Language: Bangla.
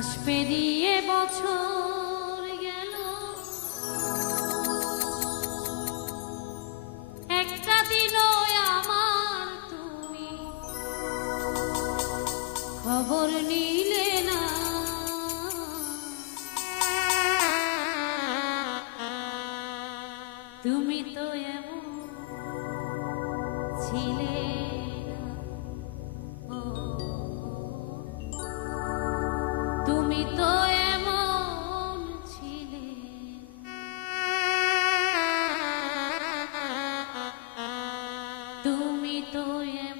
মাস পেরিয়ে বছর গেল একটা দিন আমার তুমি খবর নিলে না তুমি তো এমন ছিলে तो ये